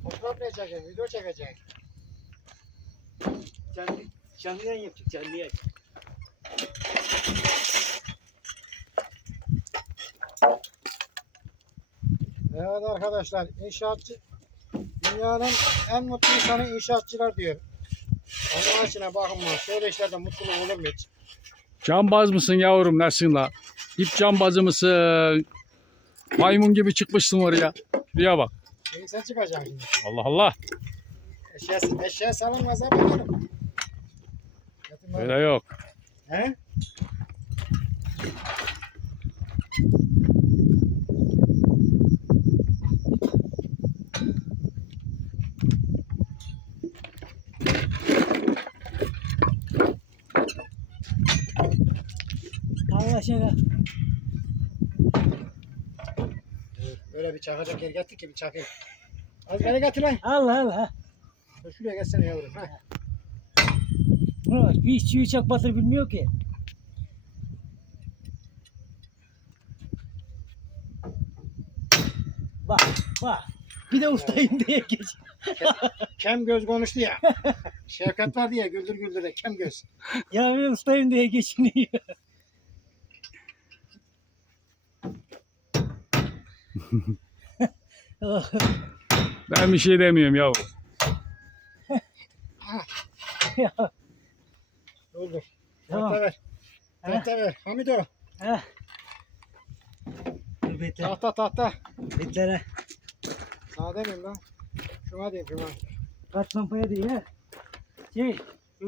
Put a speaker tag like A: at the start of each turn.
A: Fotoğraf ne çekeceksin? Video çekeceksin.
B: Canlı yayın yapacak, canlı yayın.
A: Evet arkadaşlar, inşaatçı dünyanın en mutlu insanı inşaatçılar diyor. Allah aşkına bakın lan, şöyle işlerde mutluluk olur mu hiç?
C: Cambaz mısın yavrum, nesin la? İp cambazı mısın? Maymun gibi çıkmışsın oraya. Şuraya bak.
A: Şimdi sen çıkacaksın şimdi.
C: Allah Allah.
A: Eşeğe salınmaz ha bakalım.
C: Öyle yok.
A: He?
B: Allah aşkına.
A: Böyle bir çakacak yer getir ki bir çakayım. Az beni getir lan.
B: Allah Allah.
A: Şuraya geçsene yavrum. Ha.
B: Bir işçi uçak batır bilmiyor ki. Bak bak. Bir de ustayım diye geç.
A: Kem göz konuştu ya. Şevkat var diye güldür güldür de kem göz.
B: Ya bir de ustayım diye geçiniyor.
C: Ben bir şey demiyorum yavrum.
A: Dur.
B: Tamam.
A: Tahta ver. Tahta ver. Hamido.
B: Heh. Dur bekle.
A: Tahta.
B: Beklere.
A: Sana demeyeyim lan. Şuna diyeyim şuna.
B: Kaç lampaya değil ha. Şey.